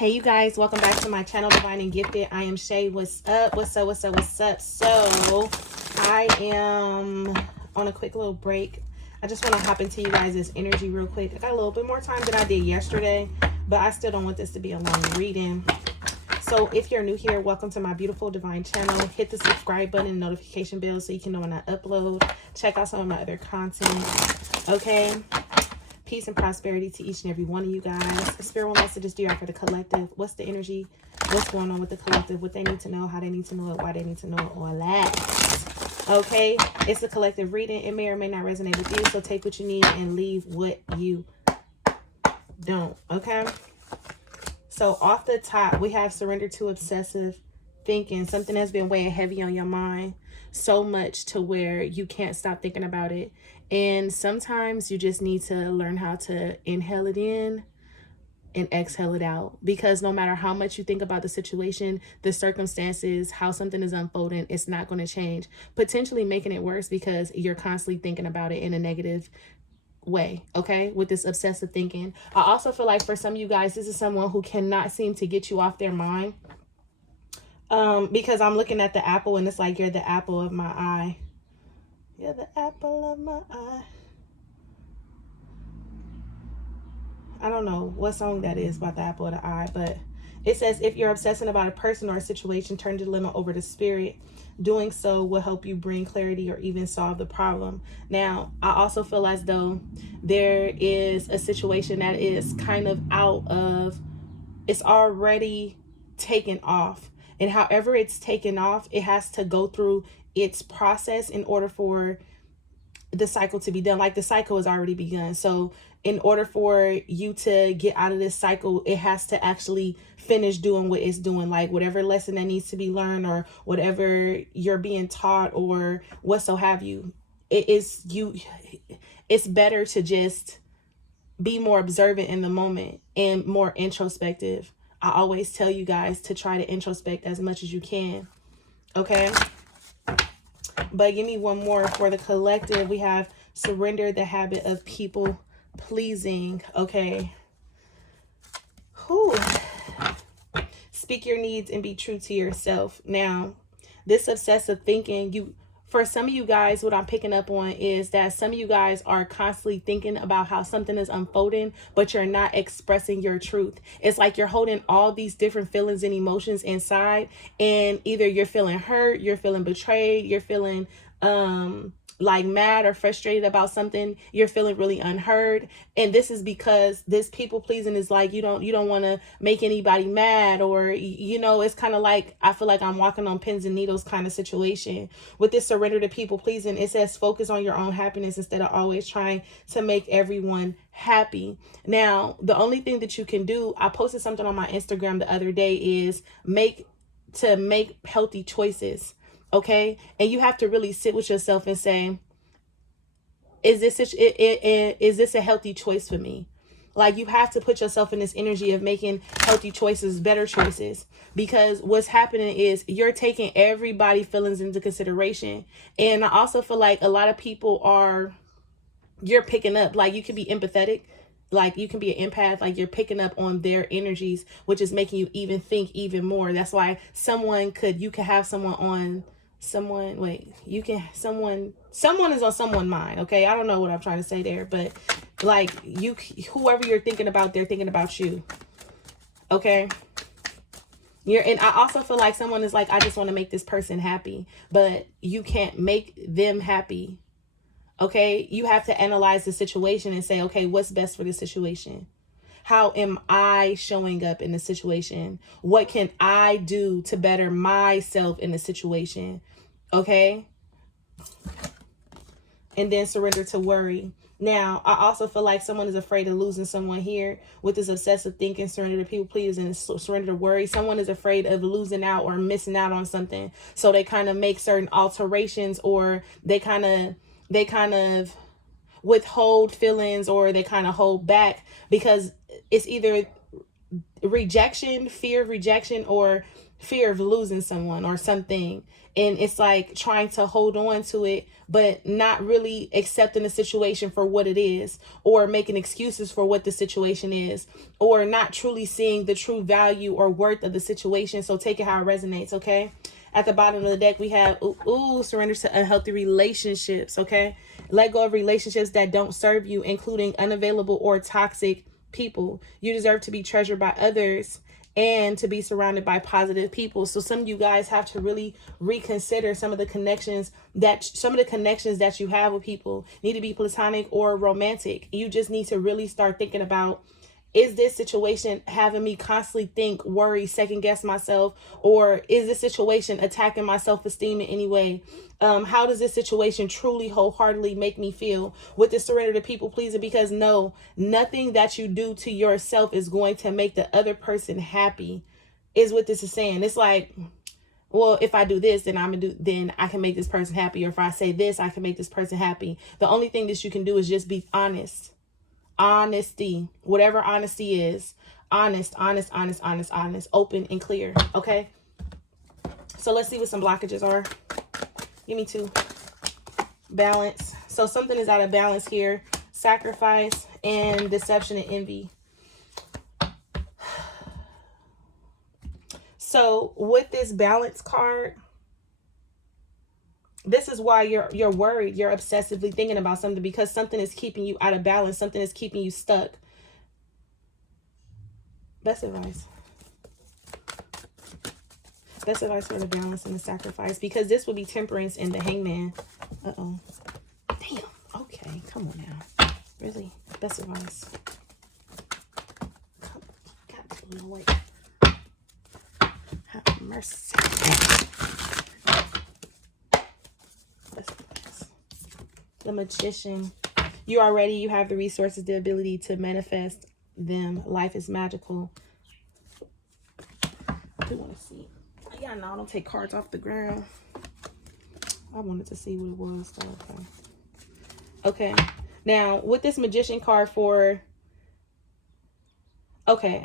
Hey you guys, welcome back to my channel, Divine and Gifted. I am Shay. What's up? What's up? What's up? What's up? So I am on a quick little break. I just want to hop into you guys' energy real quick. I got a little bit more time than I did yesterday, but I still don't want this to be a long reading. So if you're new here, welcome to my beautiful Divine channel. Hit the subscribe button and notification bell so you can know when I upload. Check out some of my other content. Okay. Peace and prosperity to each and every one of you guys. Spiritual messages do you have for the collective? What's the energy? What's going on with the collective? What they need to know, how they need to know it, why they need to know it, all that. Okay, it's a collective reading. It may or may not resonate with you, so take what you need and leave what you don't. Okay, so off the top, we have surrender to obsessive thinking. Something has been weighing heavy on your mind, so much to where you can't stop thinking about it. And sometimes you just need to learn how to inhale it in and exhale it out, because no matter how much you think about the situation, the circumstances, how something is unfolding, it's not going to change, potentially making it worse because you're constantly thinking about it in a negative way. Okay, with this obsessive thinking. I also feel like for some of you guys, this is someone who cannot seem to get you off their mind, because I'm looking at the apple and it's like, you're the apple of my eye. You're the apple of my eye. I don't know what song that is about the apple of the eye, but it says, if you're obsessing about a person or a situation, turn the limit over to spirit. Doing so will help you bring clarity or even solve the problem. Now, I also feel as though there is a situation that is kind of out of, it's already taken off. And however it's taken off, it has to go through its process in order for the cycle to be done. Like, the cycle has already begun. So in order for you to get out of this cycle, it has to actually finish doing what it's doing. Like, whatever lesson that needs to be learned or whatever you're being taught or what so have you, it's better to just be more observant in the moment and more introspective. I always tell you guys to try to introspect as much as you can. Okay. But give me one more for the collective. We have surrender the habit of people pleasing. Okay. Whew. Speak your needs and be true to yourself. Now, this obsessive thinking, for some of you guys, what I'm picking up on is that some of you guys are constantly thinking about how something is unfolding, but you're not expressing your truth. It's like you're holding all these different feelings and emotions inside, and either you're feeling hurt, you're feeling betrayed, you're feeling like mad or frustrated about something, you're feeling really unheard. And this is because this people pleasing is like, you don't want to make anybody mad, or it's kind of like, I feel like I'm walking on pins and needles kind of situation. With this surrender to people pleasing, it says focus on your own happiness instead of always trying to make everyone happy. Now, the only thing that you can do, I posted something on my Instagram the other day, is make healthy choices. Okay. And you have to really sit with yourself and say, is this a healthy choice for me? Like, you have to put yourself in this energy of making healthy choices, better choices, because what's happening is you're taking everybody's feelings into consideration. And I also feel like a lot of people you're picking up, like, you can be empathetic, like you can be an empath, like you're picking up on their energies, which is making you even think even more. That's why someone is on someone's mind. Okay, I don't know what I'm trying to say there, but like, whoever you're thinking about, they're thinking about you. Okay, and I also feel like someone is like, I just want to make this person happy, but you can't make them happy. Okay, you have to analyze the situation and say, okay, what's best for the situation? How am I showing up in the situation? What can I do to better myself in the situation? Okay. And then surrender to worry. Now, I also feel like someone is afraid of losing someone here with this obsessive thinking, surrender to people pleasing, and surrender to worry. Someone is afraid of losing out or missing out on something. So they kind of make certain alterations, or they kind of withhold feelings, or they kind of hold back, because it's either rejection, fear of rejection, or fear of losing someone or something. And it's like trying to hold on to it, but not really accepting the situation for what it is, or making excuses for what the situation is, or not truly seeing the true value or worth of the situation. So take it how it resonates, okay? At the bottom of the deck, we have, surrender to unhealthy relationships, okay? Let go of relationships that don't serve you, including unavailable or toxic people. You deserve to be treasured by others and to be surrounded by positive people. So some of you guys have to really reconsider some of the connections that you have with people. Need to be platonic or romantic. You just need to really start thinking about, is this situation having me constantly think, worry, second guess myself? Or is this situation attacking my self-esteem in any way? How does this situation truly wholeheartedly make me feel? With the surrender to people pleasing, because no, nothing that you do to yourself is going to make the other person happy, is what this is saying. It's like, well, if I do this, then then I can make this person happy. Or if I say this, I can make this person happy. The only thing that you can do is just be honest. Honesty, whatever honesty is, honest, open and clear. Okay, so let's see what some blockages are. Give me 2. Balance. So something is out of balance here. Sacrifice and deception and envy. So with this balance card, this is why you're worried. You're obsessively thinking about something, because something is keeping you out of balance. Something is keeping you stuck. Best advice. Best advice for the balance and the sacrifice, because this will be temperance and the hangman. Uh-oh. Damn. Okay. Come on now. Really? Best advice. Come on. God, no way. Have mercy. The Magician. You are ready. You have the resources, the ability to manifest them. Life is magical. I do want to see. Yeah, no, I don't take cards off the ground. I wanted to see what it was. Okay. Now, with this Magician card for... Okay.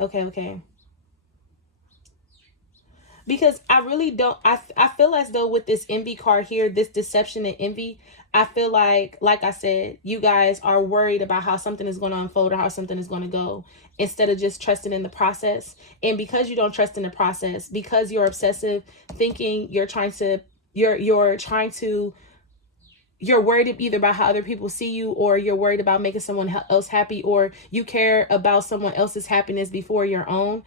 Because I really don't, I feel as though with this envy card here, this deception and envy, I feel like I said, you guys are worried about how something is going to unfold or how something is going to go, instead of just trusting in the process. And because you don't trust in the process, because you're obsessive thinking, you're worried either about how other people see you, or you're worried about making someone else happy, or you care about someone else's happiness before your own.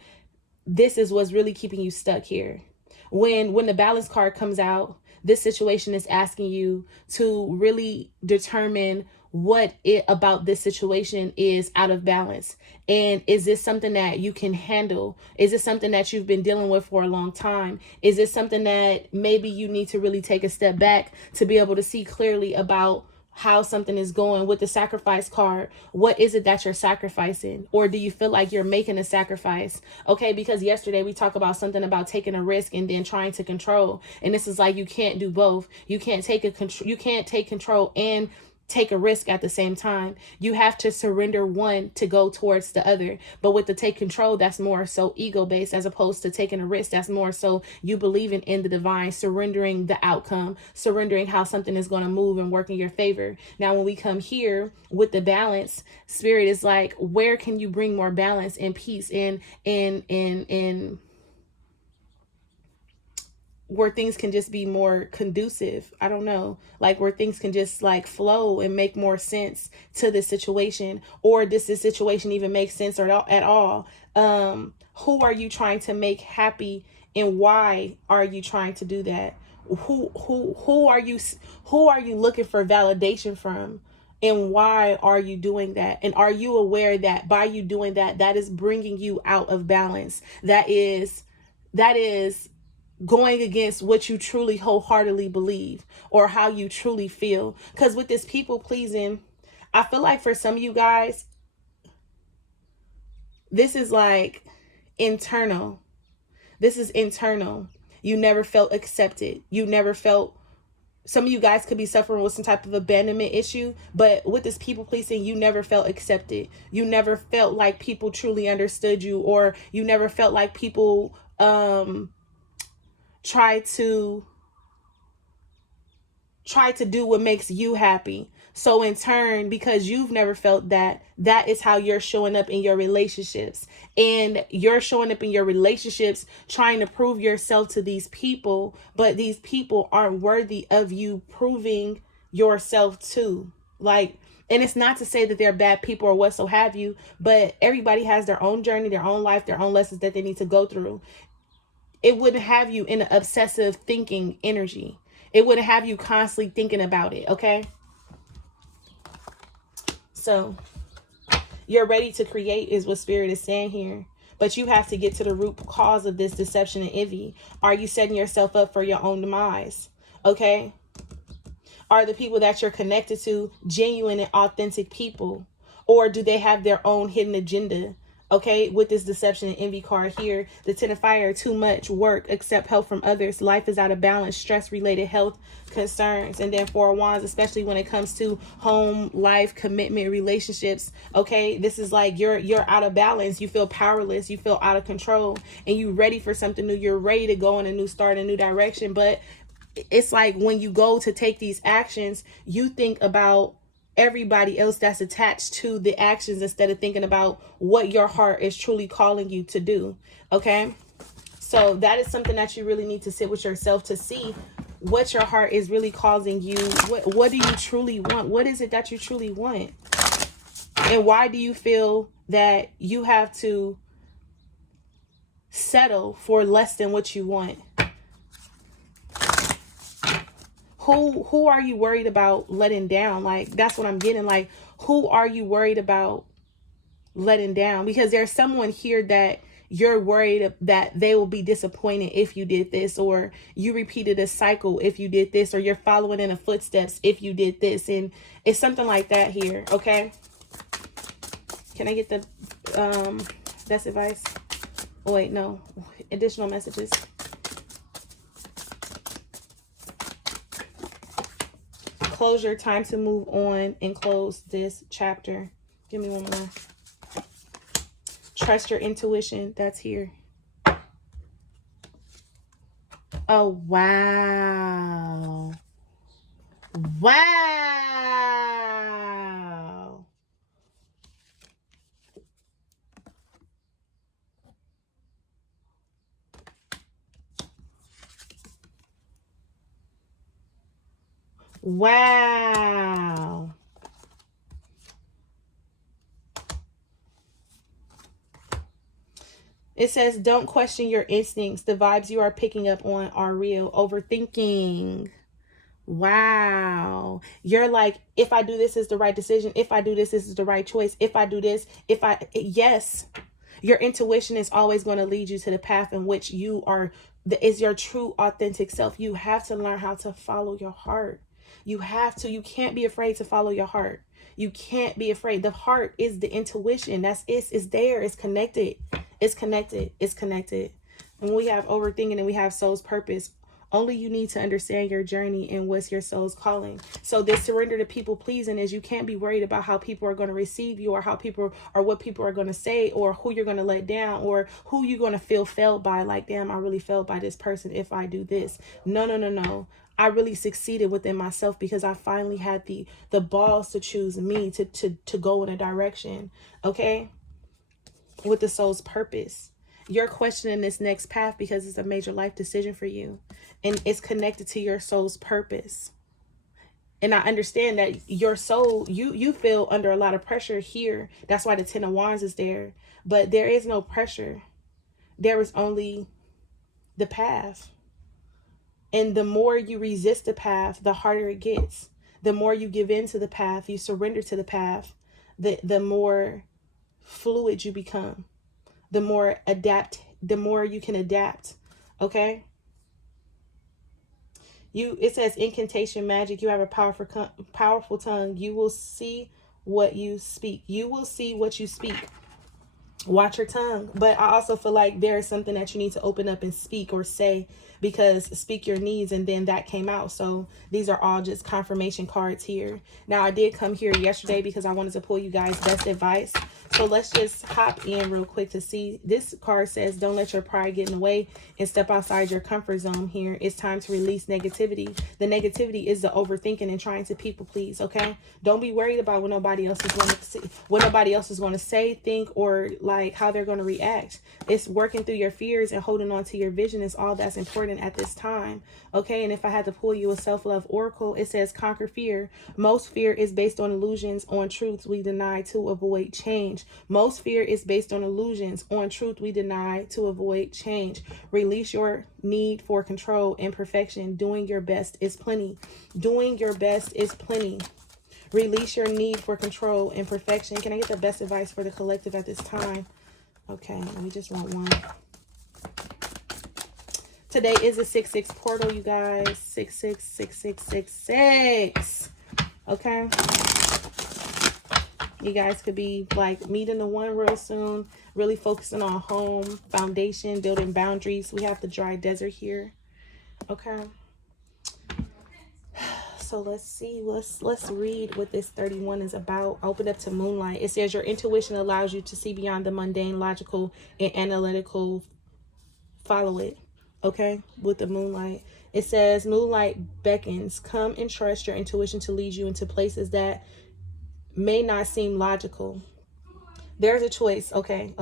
This is what's really keeping you stuck here. When the balance card comes out, this situation is asking you to really determine what it about this situation is out of balance. And is this something that you can handle? Is this something that you've been dealing with for a long time? Is this something that maybe you need to really take a step back to be able to see clearly about how something is going? With the sacrifice card, what is it that you're sacrificing? Or do you feel like you're making a sacrifice? Okay, because yesterday we talked about something about taking a risk and then trying to control, and this is like, you can't do both. You can't take control and take a risk at the same time. You have to surrender one to go towards the other. But with the take control, that's more so ego based, as opposed to taking a risk. That's more so you believing in the divine, surrendering the outcome, surrendering how something is going to move and work in your favor. Now, when we come here with the balance, Spirit is like, where can you bring more balance and peace in where things can just be more conducive? I don't know, like where things can just like flow and make more sense to the situation, or does this situation even make sense or at all? Who are you trying to make happy, and why are you trying to do that? Who are you looking for validation from, and why are you doing that? And are you aware that by you doing that, that is bringing you out of balance? That is going against what you truly wholeheartedly believe, or how you truly feel. Because with this people pleasing, I feel like for some of you guys, this is like internal. This is internal. You never felt accepted. You never felt, some of you guys could be suffering with some type of abandonment issue, but with this people pleasing, you never felt accepted. You never felt like people truly understood you, or you never felt like people try to do what makes you happy. So in turn, because you've never felt that, that is how you're showing up in your relationships. And you're showing up in your relationships trying to prove yourself to these people, but these people aren't worthy of you proving yourself to. Like, and it's not to say that they're bad people or what so have you, but everybody has their own journey, their own life, their own lessons that they need to go through. It wouldn't have you in an obsessive thinking energy. It wouldn't have you constantly thinking about it, okay? So, you're ready to create is what Spirit is saying here. But you have to get to the root cause of this deception and envy. Are you setting yourself up for your own demise? Okay? Are the people that you're connected to genuine and authentic people? Or do they have their own hidden agenda? Okay, with this deception and envy card here, the 10 of fire, too much work, accept help from others. Life is out of balance, stress-related health concerns. And then 4 of wands, especially when it comes to home, life, commitment, relationships. Okay, this is like you're out of balance. You feel powerless. You feel out of control. And you're ready for something new. You're ready to go in a new start, a new direction. But it's like when you go to take these actions, you think about everybody else that's attached to the actions instead of thinking about what your heart is truly calling you to do. Okay, so that is something that you really need to sit with yourself to see what your heart is really causing you. What do you truly want? What is it that you truly want? And why do you feel that you have to settle for less than what you want? Who are you worried about letting down? Like, that's what I'm getting. Like, who are you worried about letting down? Because there's someone here that you're worried that they will be disappointed if you did this, or you repeated a cycle if you did this, or you're following in the footsteps if you did this. And it's something like that here. Okay. Can I get the best advice? Oh, wait, no. Additional messages. Closure, time to move on and close this chapter. Give me one more. Trust your intuition. That's here. Oh, wow. Wow. Wow. It says, don't question your instincts. The vibes you are picking up on are real. Overthinking. Wow. You're like, if I do this, is the right decision. If I do this, this is the right choice. If I do this, yes. Your intuition is always going to lead you to the path in which you are, is your true authentic self. You have to learn how to follow your heart. You have to. You can't be afraid to follow your heart. You can't be afraid. The heart is the intuition. That's it. It's there. It's connected. It's connected. It's connected. And we have overthinking and we have soul's purpose. Only you need to understand your journey and what's your soul's calling. So this surrender to people pleasing is you can't be worried about how people are going to receive you, or how people, or what people are going to say, or who you're going to let down, or who you're going to feel failed by. Like, damn, I really failed by this person if I do this. No, no, no, no. I really succeeded within myself because I finally had the balls to choose me to go in a direction. Okay. With the soul's purpose. You're questioning this next path because it's a major life decision for you. And it's connected to your soul's purpose. And I understand that your soul, you feel under a lot of pressure here. That's why the 10 of wands is there. But there is no pressure. There is only the path. And the more you resist the path, the harder it gets. The more you give in to the path, you surrender to the path, the more fluid you become. The more you can adapt. Okay? It says incantation magic. You have a powerful tongue. You will see what you speak. You will see what you speak. Watch your tongue. But I also feel like there is something that you need to open up and speak or say, because speak your needs, and then that came out. So these are all just confirmation cards here. Now I did come here yesterday because I wanted to pull you guys best advice. So let's just hop in real quick to see. This card says, don't let your pride get in the way and step outside your comfort zone here. It's time to release negativity. The negativity is the overthinking and trying to people please, okay? Don't be worried about what nobody else is going to see, what nobody else is going to say, think, or like how they're going to react. It's working through your fears and holding on to your vision is all that's important at this time, okay? And if I had to pull you a self-love oracle, it says conquer fear. Most fear is based on illusions on truths we deny to avoid change. Most fear is based on illusions on truth we deny to avoid change. Release your need for control and perfection. Doing your best is plenty. Doing your best is plenty. Release your need for control and perfection. Can I get the best advice for the collective at this time? Okay, we just want one. Today is a 6-6 portal, you guys. 6-6, 6-6, 6-6. Okay. You guys could be like meeting the one real soon. Really focusing on home, foundation, building boundaries. We have the dry desert here. Okay. So let's see. Let's read what this 31 is about. Open up to Moonlight. It says your intuition allows you to see beyond the mundane, logical, and analytical. Follow it. Okay, with the Moonlight. It says moonlight beckons. Come and trust your intuition to lead you into places that may not seem logical. There's a choice. Okay.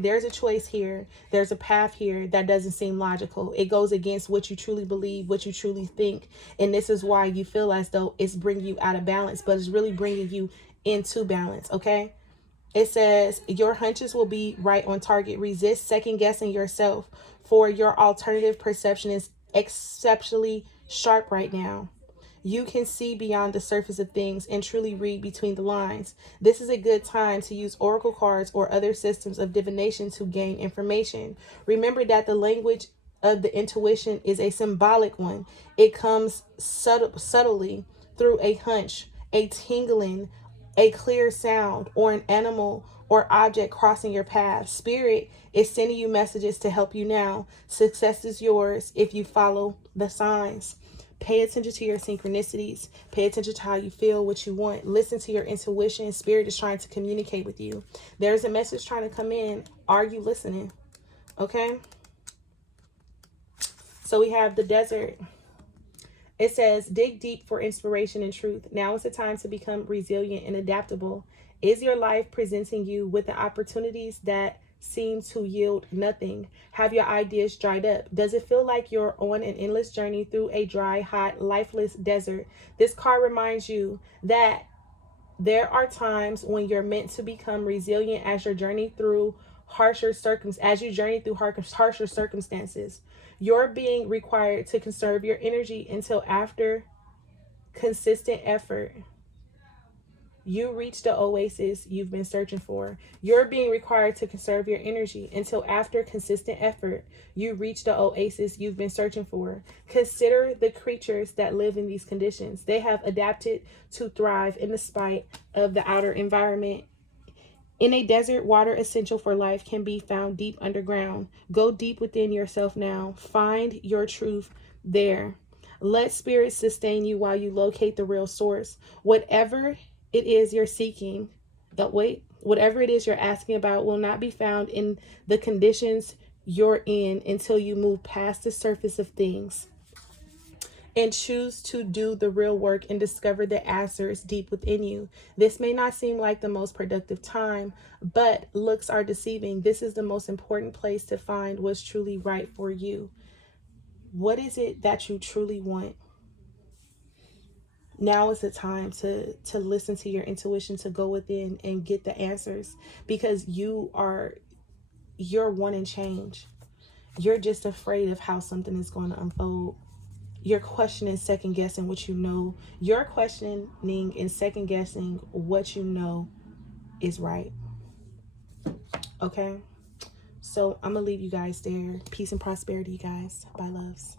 There's a choice here. There's a path here that doesn't seem logical. It goes against what you truly believe, what you truly think. And this is why you feel as though it's bringing you out of balance, but it's really bringing you into balance. Okay. It says your hunches will be right on target. Resist second guessing yourself, for your alternative perception is exceptionally sharp right now. You can see beyond the surface of things and truly read between the lines. This is a good time to use oracle cards or other systems of divination to gain information. Remember that the language of the intuition is a symbolic one. It comes subtly through a hunch, a tingling, a clear sound, or an animal or object crossing your path. Spirit is sending you messages to help you now. Success is yours if you follow the signs. Pay attention to your synchronicities. Pay attention to how you feel, what you want. Listen to your intuition. Spirit is trying to communicate with you. There's a message trying to come in. Are you listening? Okay. So we have the desert. It says, dig deep for inspiration and truth. Now is the time to become resilient and adaptable. Is your life presenting you with the opportunities that seem to yield nothing? Have your ideas dried up? Does it feel like you're on an endless journey through a dry, hot, lifeless desert? This card reminds you that there are times when you're meant to become resilient as you journey through harsher circumstances. You're being required to conserve your energy until after consistent effort you reach the oasis you've been searching for. You're being required to conserve your energy until after consistent effort you reach the oasis you've been searching for. Consider the creatures that live in these conditions. They have adapted to thrive in the spite of the outer environment. In a desert, water essential for life can be found deep underground. Go deep within yourself now. Find your truth there. Let spirit sustain you while you locate the real source. Whatever it is you're seeking, whatever it is you're asking about will not be found in the conditions you're in until you move past the surface of things and choose to do the real work and discover the answers deep within you. This may not seem like the most productive time, but looks are deceiving. This is the most important place to find what's truly right for you. What is it that you truly want? Now is the time to listen to your intuition, to go within and get the answers, because you're wanting change. You're just afraid of how something is going to unfold. You're questioning, second guessing what you know. You're questioning and second guessing what you know is right. Okay. So I'm going to leave you guys there. Peace and prosperity, you guys. Bye, loves.